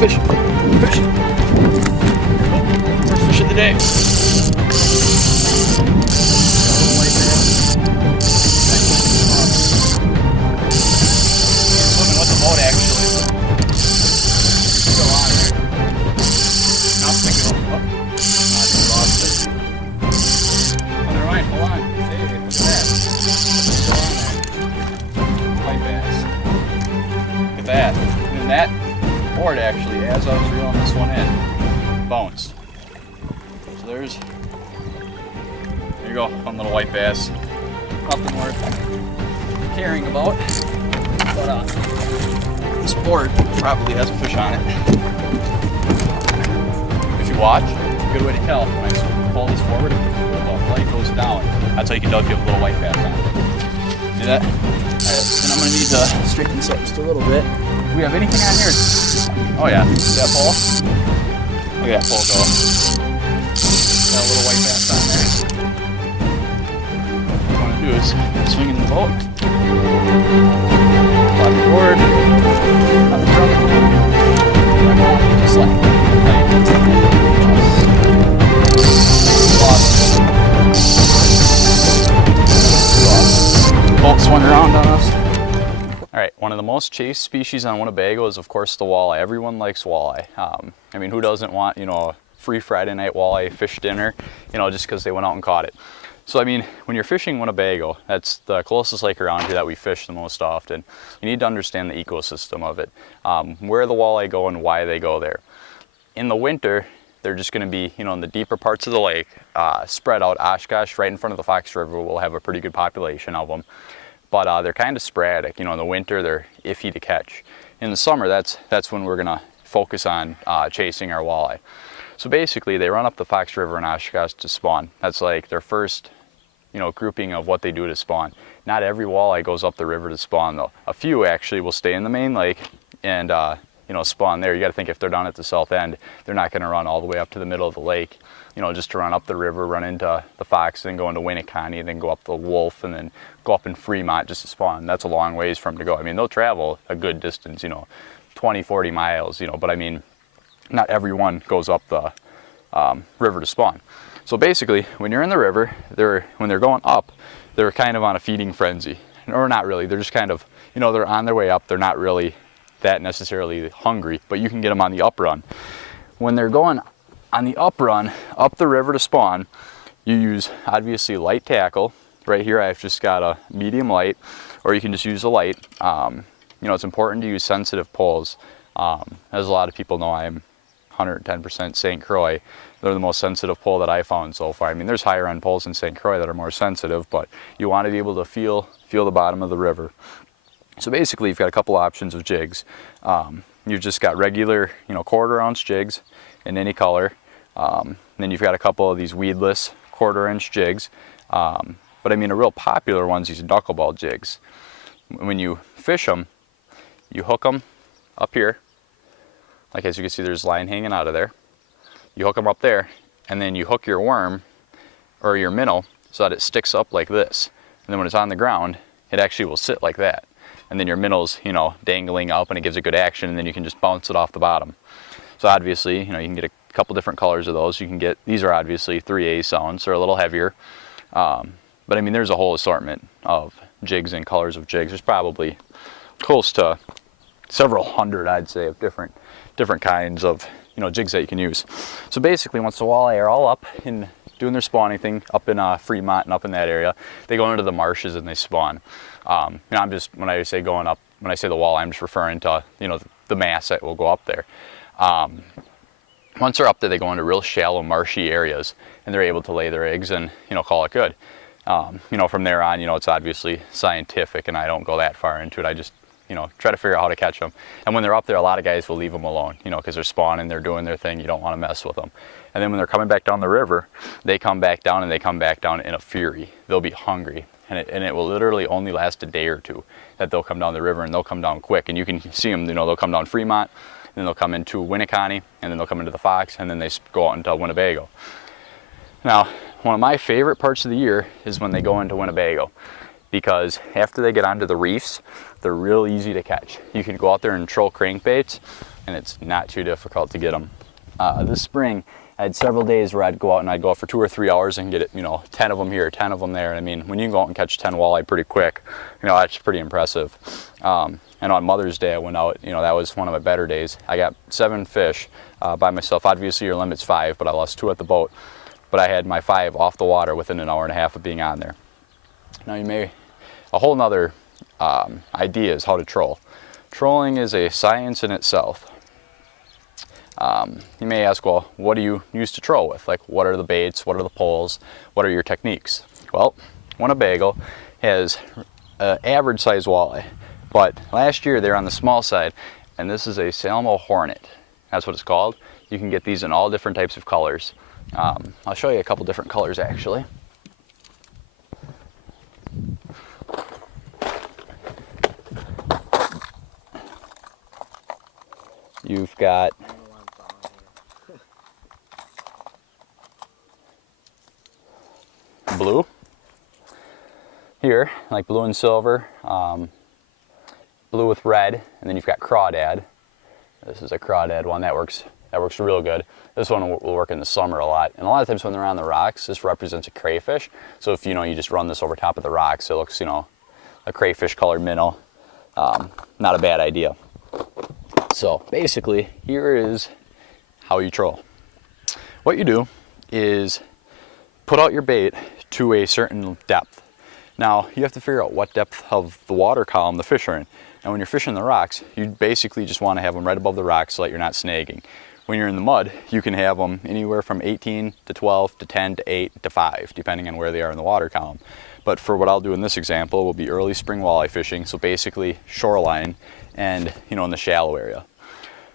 Fish. Fish. First fish of the day. Swimming with the boat actually. Still on there. Now pick it up. Lost it. Oh, never mind. Hold on. Hey, look at that. Still on there. White bass. Look at that. And then that board actually, as I was reeling this one in, bounced. So there you go, fun little white bass. Nothing worth caring about, but this board probably has a fish on it. If you watch, a good way to tell, when I pull this forward, the light goes down. That's how you can tell if you have a little white bass on it. See that? Alright, and I'm going to need to straighten this up just a little bit. Do we have anything on here? Oh yeah, see that pole? Look at that pole go. Got a little white bass on there. What I want to do is swing in the boat, flap the board, on the drum, just like boat swung around on us. Alright, one of the most chased species on Winnebago is of course the walleye. Everyone likes walleye. I mean, who doesn't want, you know, a free Friday night walleye fish dinner, you know, just because they went out and caught it. So I mean, when you're fishing Winnebago, that's the closest lake around here that we fish the most often. You need to understand the ecosystem of it, where the walleye go and why they go there. In the winter, they're just going to be, you know, in the deeper parts of the lake, spread out. Oshkosh, right in front of the Fox River, will have a pretty good population of them. But they're kind of sporadic. You know, in the winter, they're iffy to catch. In the summer, that's when we're going to focus on chasing our walleye. So basically, they run up the Fox River in Oshkosh to spawn. That's like their first, you know, grouping of what they do to spawn. Not every walleye goes up the river to spawn, though. A few actually will stay in the main lake and you know, spawn there. You got to think if they're down at the south end, they're not going to run all the way up to the middle of the lake, you know, just to run up the river, run into the Fox, then go into Winneconne, then go up the Wolf, and then go up in Fremont just to spawn. That's a long ways for them to go. I mean, they'll travel a good distance, you know, 20, 40 miles, you know, but I mean, not everyone goes up the river to spawn. So basically, when you're in the river, when they're going up, they're kind of on a feeding frenzy. Or not really, they're just kind of, you know, they're on their way up. They're not really that necessarily hungry, but you can get them on the up run. When they're going on the up run, up the river to spawn, you use obviously light tackle. Right here I've just got a medium light, or you can just use a light. You know, it's important to use sensitive poles. As a lot of people know, I'm 110% St. Croix. They're the most sensitive pole that I found so far. I mean, there's higher end poles in St. Croix that are more sensitive, but you want to be able to feel the bottom of the river. So basically, you've got a couple options of jigs. You've just got regular, you know, 1/4 ounce jigs in any color. Then you've got a couple of these weedless 1/4 inch jigs. But I mean, a real popular one's these knuckleball jigs. When you fish them, you hook them up here. Like as you can see, there's line hanging out of there. You hook them up there, and then you hook your worm or your minnow so that it sticks up like this. And then when it's on the ground, it actually will sit like that. And then your minnow's, you know, dangling up, and it gives a good action, and then you can just bounce it off the bottom. So obviously, you know, you can get a couple different colors of those. You can get, these are obviously 3A sounds, they're a little heavier. But I mean, there's a whole assortment of jigs and colors of jigs. There's probably close to several hundred, I'd say, of different kinds of, you know, jigs that you can use. So basically, once the walleye are all up and doing their spawning thing up in Fremont and up in that area, they go into the marshes and they spawn. You know, I'm just, when I say going up, when I say the walleye, I'm just referring to, you know, the mass that will go up there. Once they're up there, they go into real shallow, marshy areas, and they're able to lay their eggs and, you know, call it good. You know, from there on, you know, it's obviously scientific, and I don't go that far into it. I just, you know, try to figure out how to catch them. And when they're up there, a lot of guys will leave them alone, you know, because they're spawning, they're doing their thing. You don't want to mess with them. And then when they're coming back down the river, they come back down, and they come back down in a fury. They'll be hungry, and it will literally only last a day or two that they'll come down the river, and they'll come down quick. And you can see them, you know, they'll come down Fremont, and then they'll come into Winneconne, and then they'll come into the Fox, and then they go out into Winnebago. Now, one of my favorite parts of the year is when they go into Winnebago, because after they get onto the reefs, they're real easy to catch. You can go out there and troll crankbaits, and it's not too difficult to get them. This spring, I had several days where I'd go out and I'd go out for 2 or 3 hours and get it, 10 of them here, 10 of them there. And I mean, when you can go out and catch 10 walleye pretty quick, that's pretty impressive. And on Mother's Day, I went out, that was one of my better days. I got 7 fish by myself. Obviously, your limit's 5, but I lost 2 at the boat. But I had my 5 off the water within an hour and a half of being on there. Now, a whole nother idea is how to troll. Trolling is a science in itself. You may ask, well, what do you use to troll with? Like, what are the baits? What are the poles? What are your techniques? Well, Winnebago has an average size walleye, but last year they're on the small side, and this is a Salmo Hornet. That's what it's called. You can get these in all different types of colors. I'll show you a couple different colors actually. You've got blue here, like blue and silver, blue with red, and then you've got crawdad. This is a crawdad one that works real good. This one will work in the summer a lot, and a lot of times when they're on the rocks, this represents a crayfish. So if you just run this over top of the rocks, it looks a crayfish colored minnow. Not a bad idea. So basically, here is how you troll. What you do is put out your bait to a certain depth. Now, you have to figure out what depth of the water column the fish are in. And when you're fishing the rocks, you basically just want to have them right above the rocks so that you're not snagging. When you're in the mud, you can have them anywhere from 18 to 12 to 10 to 8 to 5, depending on where they are in the water column. But for what I'll do in this example will be early spring walleye fishing, so basically shoreline and in the shallow area.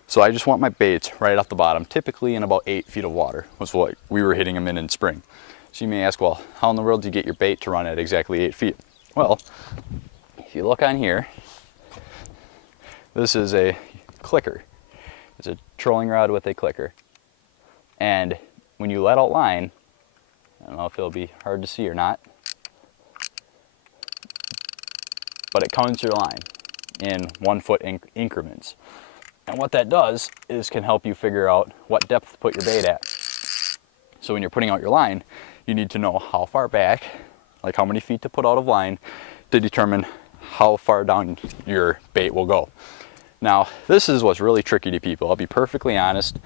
So I just want my baits right off the bottom, typically in about 8 feet of water was what we were hitting them in spring. So you may ask, well, how in the world do you get your bait to run at exactly 8 feet? Well, if you look on here, this is a clicker. It's a trolling rod with a clicker. And when you let out line, I don't know if it'll be hard to see or not, but it counts your line in 1 foot increments. And what that does is can help you figure out what depth to put your bait at. So when you're putting out your line, you need to know how far back, like how many feet to put out of line to determine how far down your bait will go. Now, this is what's really tricky to people. I'll be perfectly honest.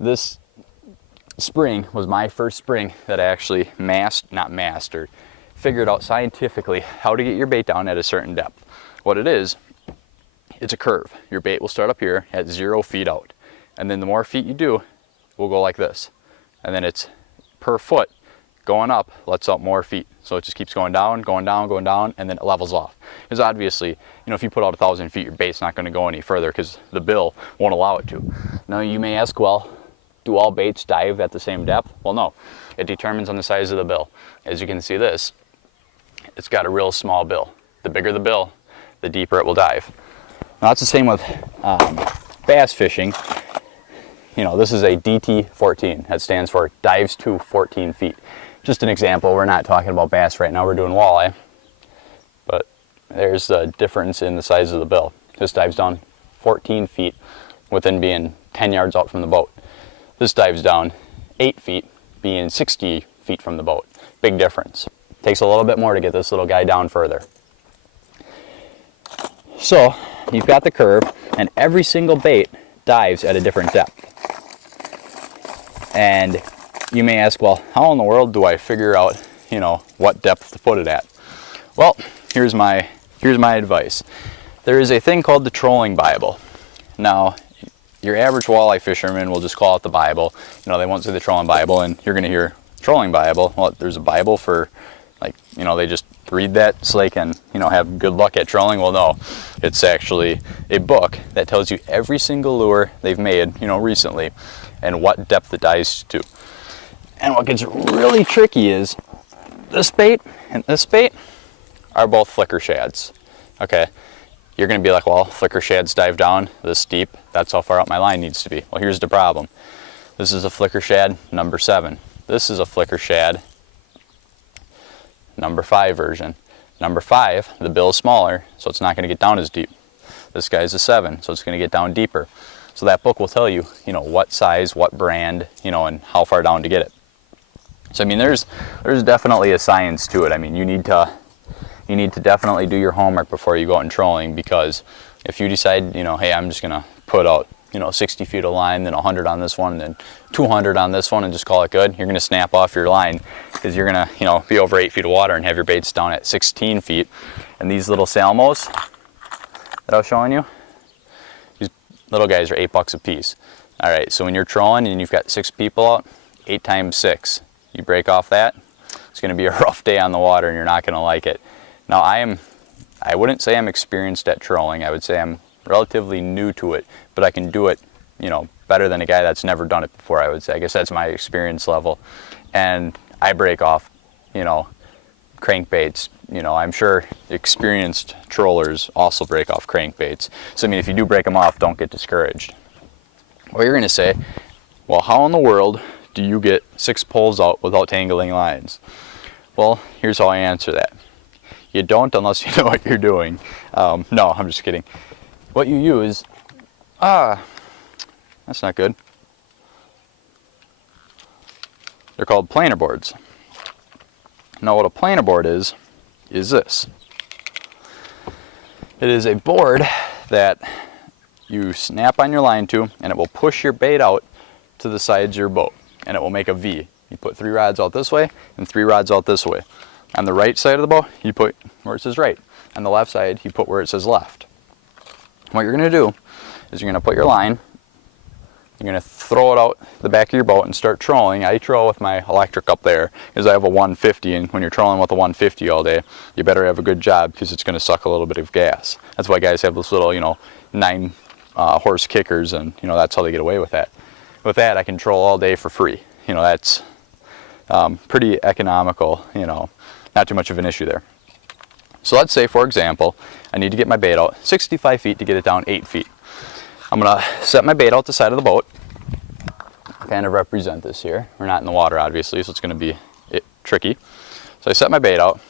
This spring was my first spring that I actually figured out scientifically how to get your bait down at a certain depth. What it is, it's a curve. Your bait will start up here at 0 feet out. And then the more feet you do, will go like this. And then it's per foot going up, lets out more feet. So it just keeps going down, going down, going down, and then it levels off. Because obviously, if you put out 1,000 feet, your bait's not going to go any further because the bill won't allow it to. Now you may ask, well, do all baits dive at the same depth? Well, no. It determines on the size of the bill. As you can see this, it's got a real small bill. The bigger the bill, the deeper it will dive. Now that's the same with bass fishing. This is a DT14. That stands for dives to 14 feet. Just an example, we're not talking about bass right now, we're doing walleye. But there's a difference in the size of the bill. This dives down 14 feet within being 10 yards out from the boat. This dives down 8 feet, being 60 feet from the boat. Big difference. Takes a little bit more to get this little guy down further. So, you've got the curve, and every single bait dives at a different depth. And you may ask, well, how in the world do I figure out, what depth to put it at? Well, here's my advice. There is a thing called the Trolling Bible. Now, your average walleye fisherman will just call it the Bible. They won't say the Trolling Bible, and you're going to hear Trolling Bible. Well, there's a Bible for, they just read that so they can, have good luck at trolling. Well, no, it's actually a book that tells you every single lure they've made, recently, and what depth it dives to. And what gets really tricky is this bait and this bait are both flicker shads. Okay, you're going to be like, well, flicker shads dive down this deep. That's how far out my line needs to be. Well, here's the problem. This is a flicker shad number 7. This is a flicker shad number 5 version. Number 5, the bill's smaller, so it's not going to get down as deep. This guy's a 7, so it's going to get down deeper. So that book will tell you, what size, what brand, and how far down to get it. So I mean, there's definitely a science to it. I mean, you need to definitely do your homework before you go out and trolling, because if you decide, hey, I'm just going to put out 60 feet of line, then 100 on this one, and then 200 on this one, and just call it good, you're going to snap off your line, because you're going to be over 8 feet of water and have your baits down at 16 feet. And these little Salmos that I was showing you, these little guys are $8 a piece. All right, so when you're trolling and you've got 6 people out, 8 times 6, you break off that, it's going to be a rough day on the water, and you're not going to like it. Now I wouldn't say I'm experienced at trolling. I would say I'm relatively new to it, but I can do it, better than a guy that's never done it before, I would say. I guess that's my experience level. And I break off, crankbaits. I'm sure experienced trollers also break off crankbaits. So I mean, if you do break them off, don't get discouraged. Well, you're going to say, well, how in the world do you get 6 poles out without tangling lines? Well, here's how I answer that. You don't, unless you know what you're doing. No, I'm just kidding. What you use, that's not good. They're called planer boards. Now what a planer board is this. It is a board that you snap on your line to, and it will push your bait out to the sides of your boat, and it will make a V. You put 3 rods out this way and 3 rods out this way. On the right side of the boat, you put where it says right. On the left side, you put where it says left. What you're going to do is you're going to put your line, you're going to throw it out the back of your boat and start trolling. I troll with my electric up there because I have a 150, and when you're trolling with a 150 all day, you better have a good job because it's going to suck a little bit of gas. That's why guys have those little, 9 horse kickers, and that's how they get away with that. With that, I can troll all day for free. That's pretty economical, not too much of an issue there. So let's say, for example, I need to get my bait out 65 feet to get it down 8 feet. I'm going to set my bait out the side of the boat, kind of represent this here. We're not in the water, obviously, so it's going to be tricky. So I set my bait out,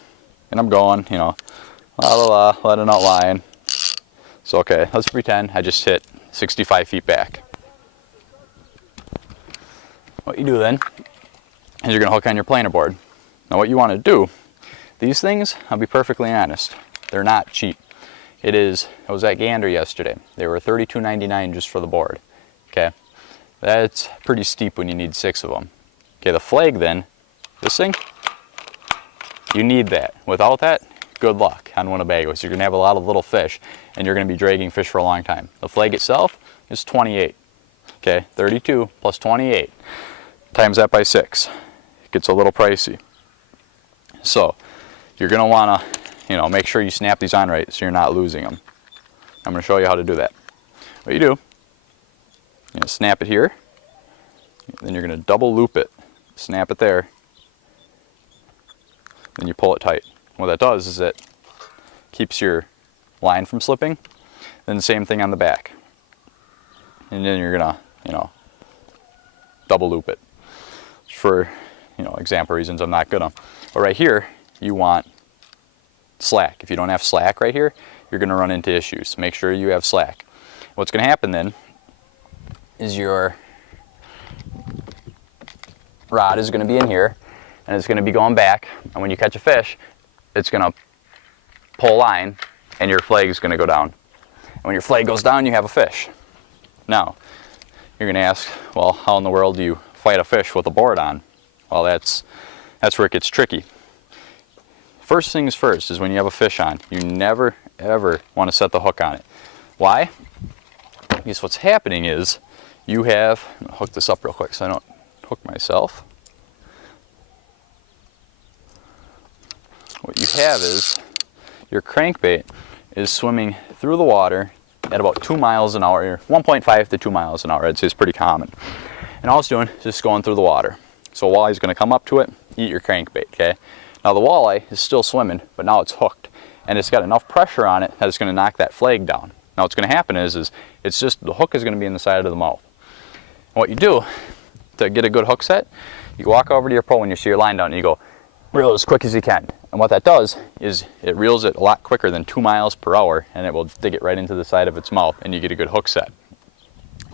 and I'm going, la la la, letting out line. So okay, let's pretend I just hit 65 feet back. What you do then is you're going to hook on your planer board. Now what you want to do, these things, I'll be perfectly honest, they're not cheap. I was at Gander yesterday. They were $32.99 just for the board. Okay, that's pretty steep when you need 6 of them. Okay, the flag then, this thing, you need that. Without that, good luck on Winnebagos. You're going to have a lot of little fish, and you're going to be dragging fish for a long time. The flag itself is 28. Okay, 32 plus 28. Times that by 6. It gets a little pricey. So you're going to want to, make sure you snap these on right so you're not losing them. I'm going to show you how to do that. What you do, you're going to snap it here, then you're going to double loop it, snap it there, then you pull it tight. What that does is it keeps your line from slipping. Then the same thing on the back. And then you're going to, double loop it. For, example reasons, I'm not gonna. But right here, you want slack. If you don't have slack right here, you're gonna run into issues. Make sure you have slack. What's gonna happen then is your rod is gonna be in here, and it's gonna be going back, and when you catch a fish, it's gonna pull line, and your flag is gonna go down. And when your flag goes down, you have a fish. Now, you're gonna ask, well, how in the world do you fight a fish with a board on? Well, that's where it gets tricky. First things first is when you have a fish on, you never ever want to set the hook on it. Why? Because what's happening is you have, I'm gonna hook this up real quick so I don't hook myself. What you have is your crankbait is swimming through the water at about 2 miles an hour, 1.5 to 2 miles an hour. I'd say it's pretty common. And all it's doing is just going through the water. So a walleye's going to come up to it, eat your crankbait, okay? Now the walleye is still swimming, but now it's hooked. And it's got enough pressure on it that it's going to knock that flag down. Now what's going to happen is it's just, the hook is going to be in the side of the mouth. And what you do to get a good hook set, you walk over to your pole when you see your line down and you go, reel as quick as you can. And what that does is it reels it a lot quicker than 2 miles per hour, and it will dig it right into the side of its mouth, and you get a good hook set.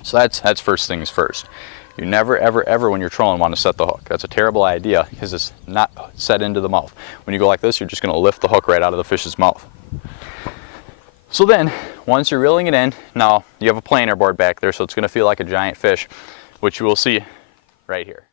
So that's first things first. You never, ever, ever when you're trolling want to set the hook. That's a terrible idea because it's not set into the mouth. When you go like this, you're just going to lift the hook right out of the fish's mouth. So then, once you're reeling it in, now you have a planer board back there, so it's going to feel like a giant fish, which you will see right here.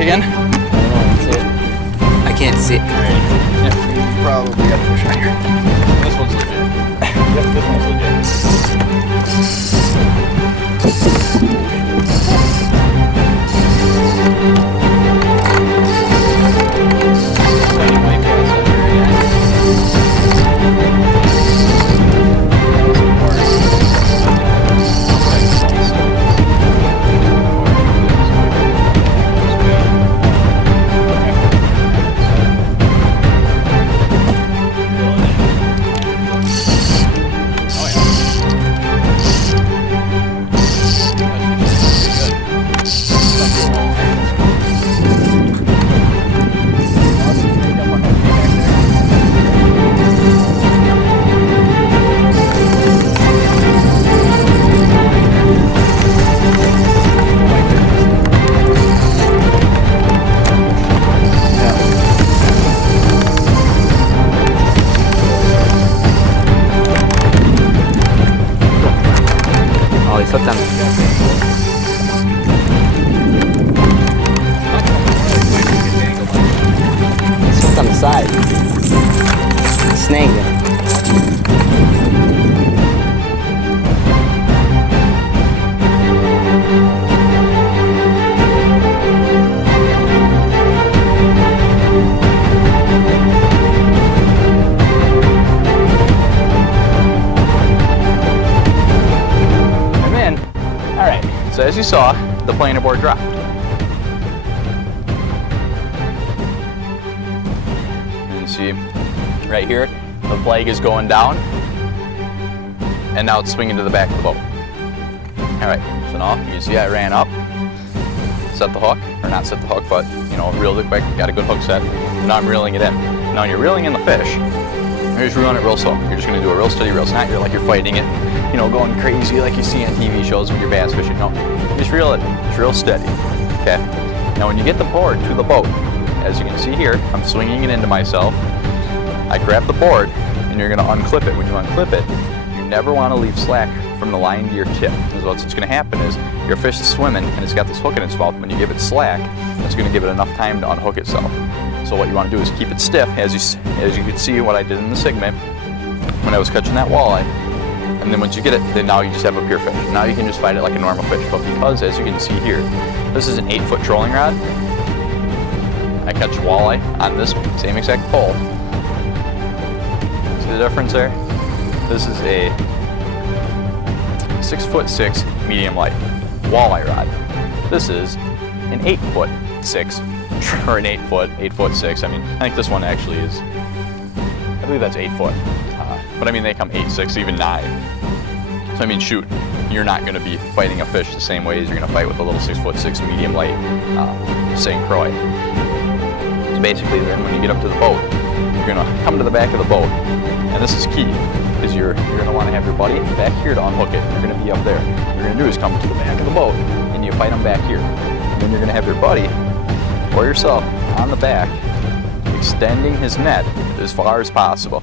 Again? I can't see it. Yeah, you probably got a fish on here. This one's legit. Yep, this one's Tiny white bass out here again. you saw, the planer board dropped. And you see right here, the flag is going down, and now it's swinging to the back of the boat. All right, so now you can see I ran up, set the hook, or not set the hook, but you know, reeled it quick, got a good hook set. Now I'm reeling it in. Now when you're reeling in the fish, you're just reeling it real slow. You're just gonna do a real steady reel. It's not like you're fighting it, you know, going crazy like you see on TV shows when you're bass fishing. No, just reel it, it's real steady, okay? Now when you get the board to the boat, as you can see here, I'm swinging it into myself. I grab the board, and you're gonna unclip it. When you unclip it, you never wanna leave slack from the line to your tip. Because what's gonna happen is, your fish is swimming, and it's got this hook in its mouth. When you give it slack, it's gonna give it enough time to unhook itself. So what you wanna do is keep it stiff, as you can see what I did in the segment, when I was catching that walleye. And then once you get it, then now you just have a pure fish. Now you can just fight it like a normal fish. But because, as you can see here, this is an 8-foot trolling rod, I catch walleye on this same exact pole. See the difference there? This is a 6'6" medium light walleye rod. This is an 8'6", or an 8'6". I mean, I think this one actually is, I believe that's 8 foot. But I mean, they come 8'6", even 9. So I mean, shoot, you're not going to be fighting a fish the same way as you're going to fight with a little 6'6" medium light St. Croix. So basically, then when you get up to the boat, you're going to come to the back of the boat, and this is key, because you're going to want to have your buddy back here to unhook it. You're going to be up there. What you're going to do is come to the back of the boat, and you fight them back here. And then you're going to have your buddy or yourself on the back, extending his net as far as possible.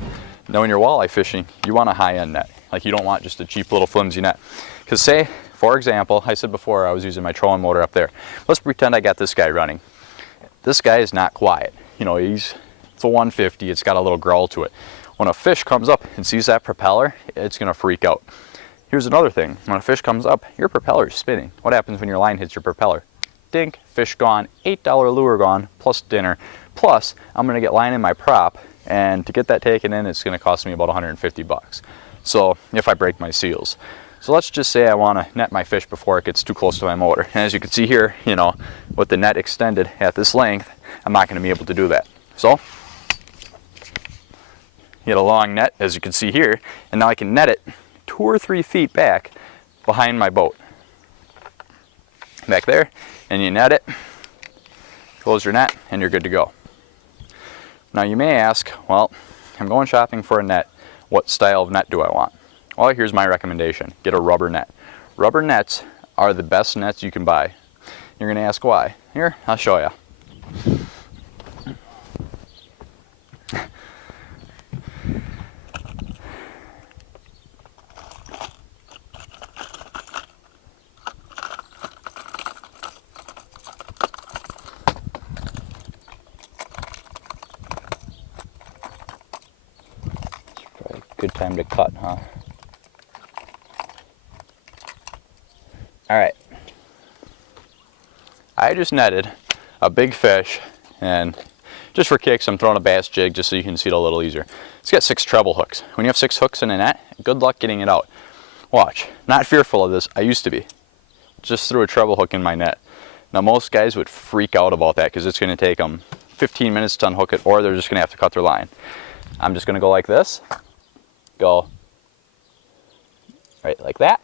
Now when you're walleye fishing, you want a high-end net. Like, you don't want just a cheap little flimsy net. Because say, for example, I said before I was using my trolling motor up there. Let's pretend I got this guy running. This guy is not quiet. You know, it's a 150, it's got a little growl to it. When a fish comes up and sees that propeller, it's gonna freak out. Here's another thing. When a fish comes up, your propeller is spinning. What happens when your line hits your propeller? Dink, fish gone, $8 lure gone, plus dinner. Plus, I'm gonna get line in my prop, and to get that taken in, it's gonna cost me about 150 bucks. So, if I break my seals. So let's just say I wanna net my fish before it gets too close to my motor. And as you can see here, you know, with the net extended at this length, I'm not gonna be able to do that. So, get a long net, as you can see here, and now I can net it 2 or 3 feet back behind my boat. Back there, and you net it, close your net, and you're good to go. Now you may ask, well, I'm going shopping for a net. What style of net do I want? Well, here's my recommendation. Get a rubber net. Rubber nets are the best nets you can buy. You're gonna ask why. Here, I'll show you. Good time to cut, huh? All right. I just netted a big fish, and just for kicks, I'm throwing a bass jig just so you can see it a little easier. It's got 6 treble hooks. When you have 6 hooks in a net, good luck getting it out. Watch. Not fearful of this. I used to be. Just threw a treble hook in my net. Now most guys would freak out about that because it's going to take them 15 minutes to unhook it, or they're just going to have to cut their line. I'm just going to go like this. Go right like that,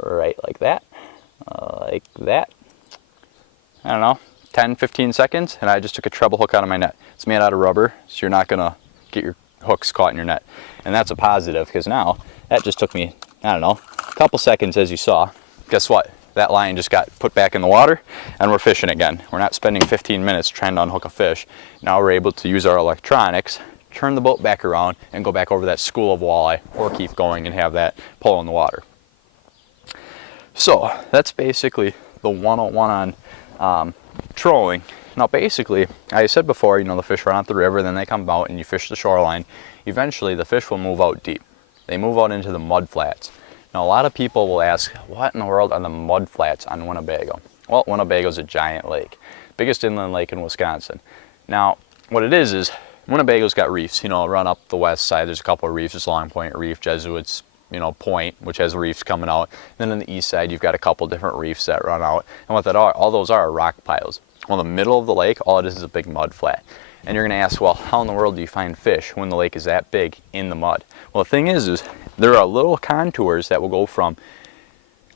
right like that, like that. I don't know, 10-15 seconds, and I just took a treble hook out of my net. It's made out of rubber, so you're not gonna get your hooks caught in your net. And that's a positive, because now that just took me, I don't know, a couple seconds, as you saw. Guess what? That line just got put back in the water, and we're fishing again. We're not spending 15 minutes trying to unhook a fish. Now we're able to use our electronics, turn the boat back around, and go back over that school of walleye, or keep going and have that pull in the water. So that's basically the 101 on trolling. Now basically, I said before, you know, the fish run out the river, then they come out and you fish the shoreline. Eventually the fish will move out deep. They move out into the mud flats. Now a lot of people will ask, what in the world are the mud flats on Winnebago? Well, Winnebago is a giant lake, biggest inland lake in Wisconsin. Now what it is Winnebago's got reefs, you know, run up the west side. There's a couple of reefs. There's Long Point Reef, Jesuits, point, which has reefs coming out. Then on the east side, you've got a couple different reefs that run out. And what that are, all those are rock piles. Well, in the middle of the lake, all it is a big mud flat. And you're gonna ask, well, how in the world do you find fish when the lake is that big in the mud? Well, the thing is there are little contours that will go from,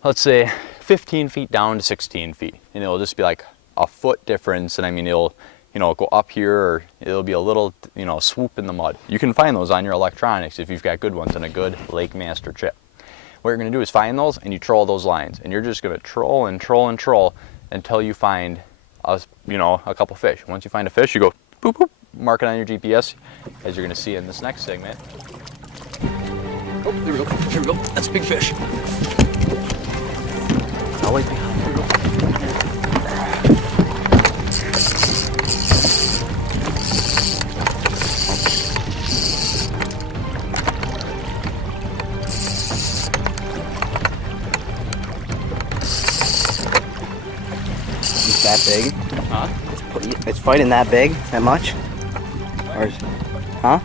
let's say, 15 feet down to 16 feet. And it'll just be like a foot difference. And I mean, it'll, go up here, or it'll be a little, swoop in the mud. You can find those on your electronics if you've got good ones and a good Lake Master chip. What you're gonna do is find those and you troll those lines. And you're just gonna troll and troll and troll until you find a couple fish. Once you find a fish, you go boop, boop, mark it on your GPS, as you're gonna see in this next segment. Oh, there we go, there we go. That's a big fish. I'll wait behind. There we go. It's that big? Huh? It's fighting that big? That much? Or, huh?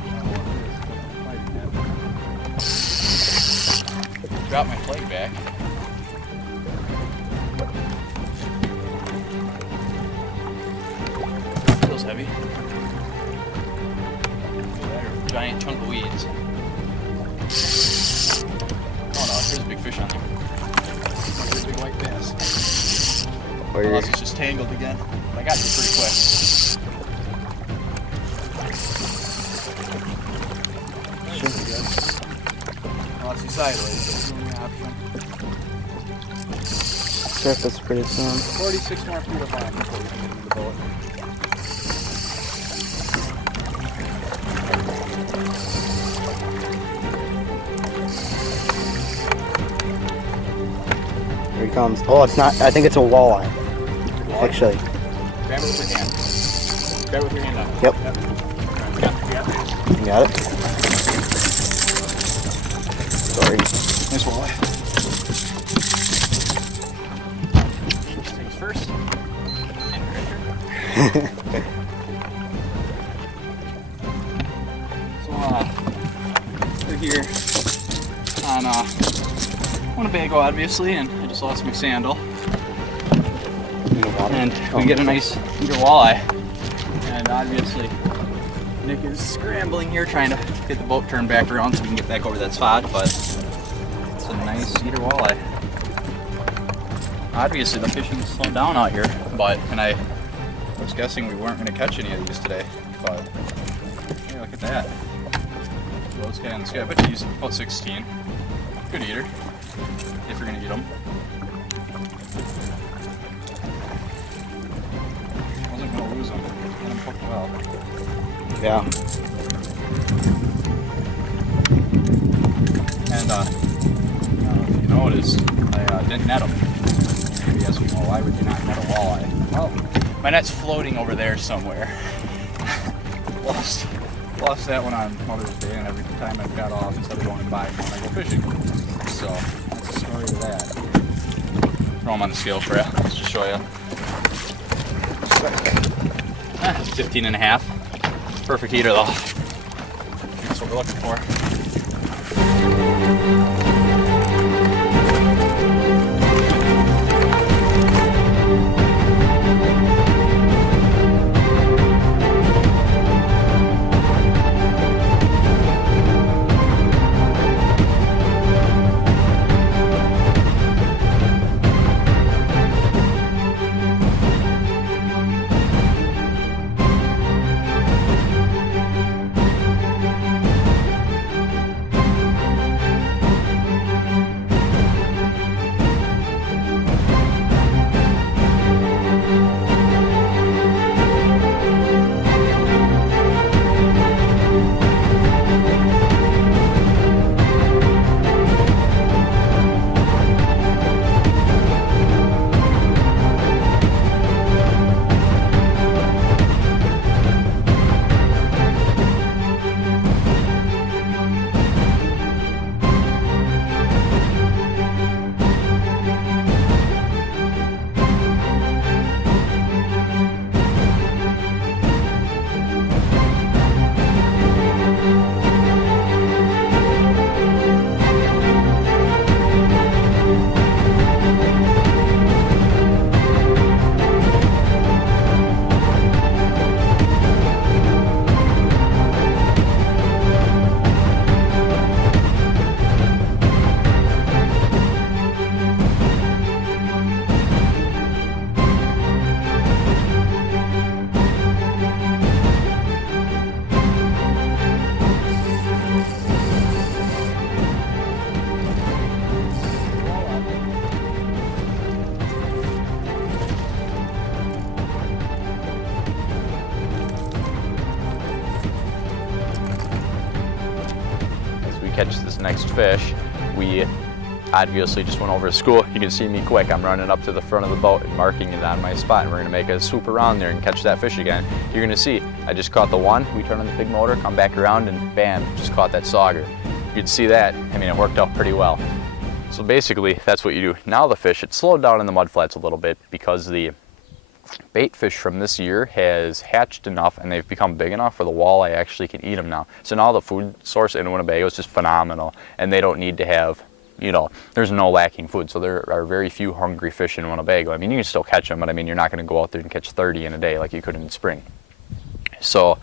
Drop my plate back. Feels heavy. Giant chunk of weeds. Oh no, there's a big fish on there. There's a big white bass. Unless it's just tangled again. I got you pretty quick. Should be good. Unless he's sideways, that's the only option. Surface pretty soon. 46 more feet of line before we can get into the boat. Here he comes. Oh, it's not. I think it's a walleye. Actually. Grab it with your hand. Grab it with your hand on it. Yep. Yep. You got it? Sorry. Nice walleye. First things first. So, we're here on Winnebago, obviously, and I just lost my sandal. And we get a nice feeder walleye. And obviously, Nick is scrambling here trying to get the boat turned back around so we can get back over that spot, but it's a nice feeder walleye. Obviously, the fishing's slowed down out here, and I was guessing we weren't going to catch any of these today, but hey, look at that. Those guys on the sky, I bet he's about 16. Good eater, if you're going to eat them. Wasn't going to lose them. Let them cook well. Yeah. And I don't know if you noticed, I didn't net them. Maybe asking, well, why would you not net a walleye? Well, my net's floating over there somewhere. Lost that one on Mother's Day, and every time I've got off, instead of going and buying one, I go fishing. So that's the story of that. Throw them on the scale for you. Let's just show you. 15 and a half. Perfect eater though. That's what we're looking for. catch this next fish, we obviously just went over to school. You can see me quick. I'm running up to the front of the boat and marking it on my spot. And we're gonna make a swoop around there and catch that fish again. You're gonna see, I just caught the one, we turn on the big motor, come back around, and bam, just caught that sauger. You can see that, I mean, it worked out pretty well. So basically, that's what you do. Now the fish, it slowed down in the mudflats a little bit because the bait fish from this year has hatched enough and they've become big enough where the walleye actually can eat them now. So now the food source in Winnebago is just phenomenal, and they don't need to have, you know, there's no lacking food. So there are very few hungry fish in Winnebago. I mean, you can still catch them, but I mean, you're not going to go out there and catch 30 in a day like you could in the spring. So,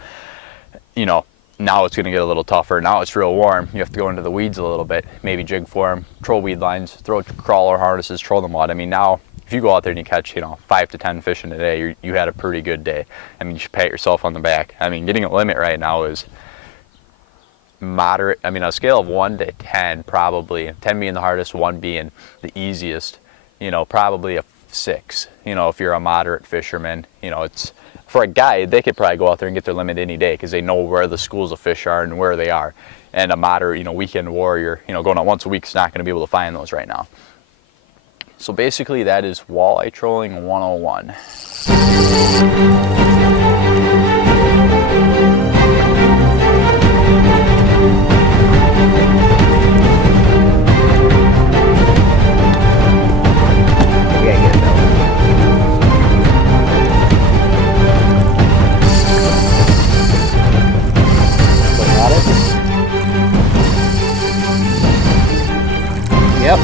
you know, now it's going to get a little tougher. Now it's real warm. You have to go into the weeds a little bit, maybe jig for them, troll weed lines, throw crawler harnesses, troll them out. I mean, now if you go out there and you catch, you know, 5 to 10 fish in a day, you had a pretty good day. I mean, you should pat yourself on the back. I mean, getting a limit right now is moderate. I mean, on a scale of 1 to 10, probably 10 being the hardest, 1 being the easiest, you know, probably a 6. You know, if you're a moderate fisherman, you know, it's for a guide, they could probably go out there and get their limit any day because they know where the schools of fish are and where they are. And a moderate, you know, weekend warrior, you know, going out once a week is not going to be able to find those right now. So basically, that is walleye trolling 101. Yep.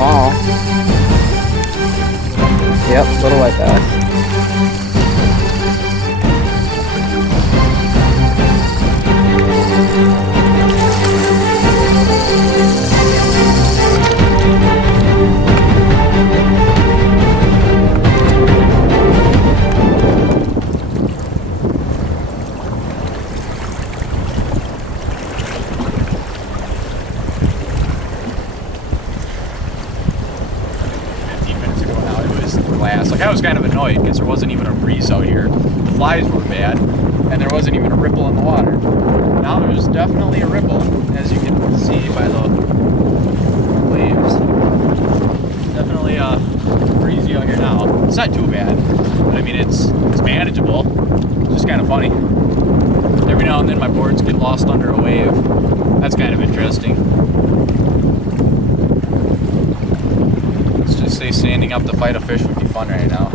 Small. Yep, little white bass. Like, I was kind of annoyed because there wasn't even a breeze out here. The flies were bad, and there wasn't even a ripple in the water. Now there's definitely a ripple, as you can see by the waves. Definitely breezy out here now. It's not too bad, but I mean it's manageable. It's just kind of funny. Every now and then my boards get lost under a wave. That's kind of interesting. Let's just say standing up to fight a fish would be fun right now.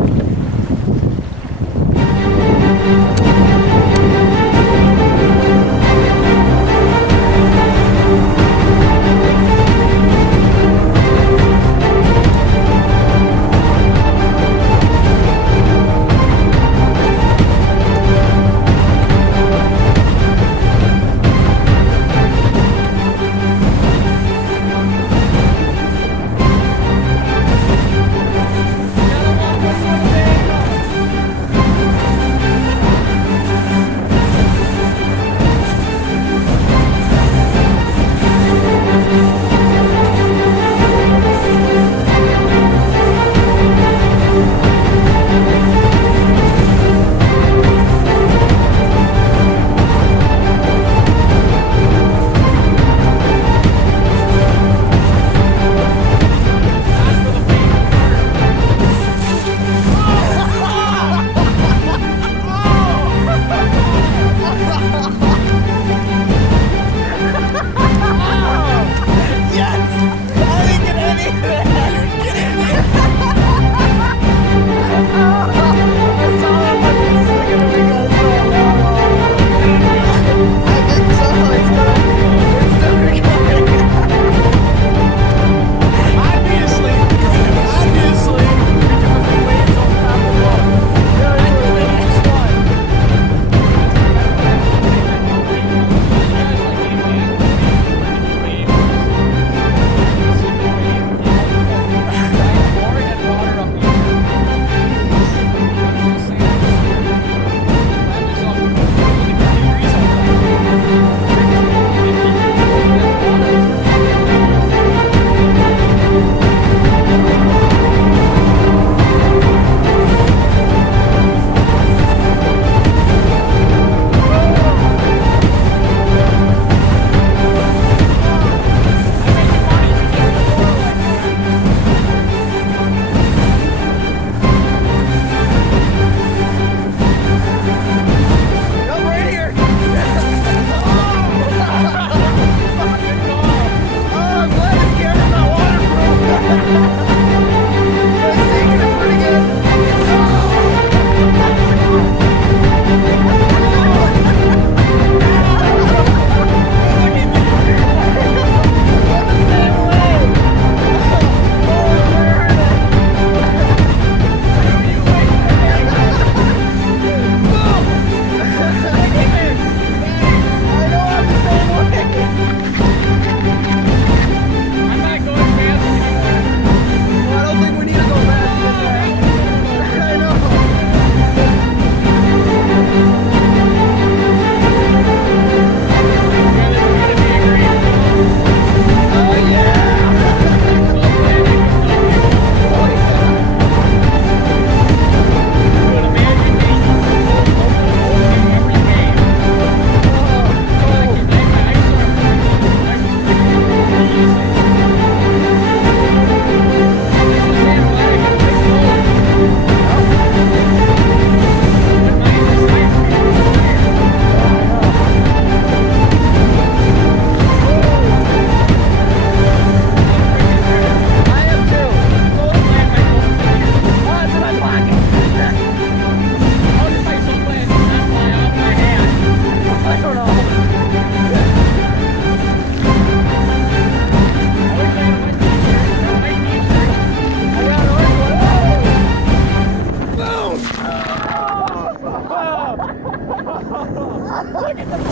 Okay,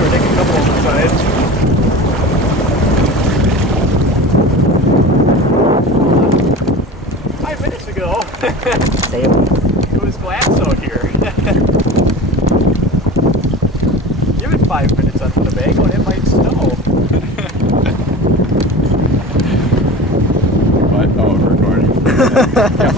we're taking a couple on the sides. 5 minutes ago, Same. it was glass out here. Give it 5 minutes on Winnebago and it might snow. What? Oh, recording. Yeah,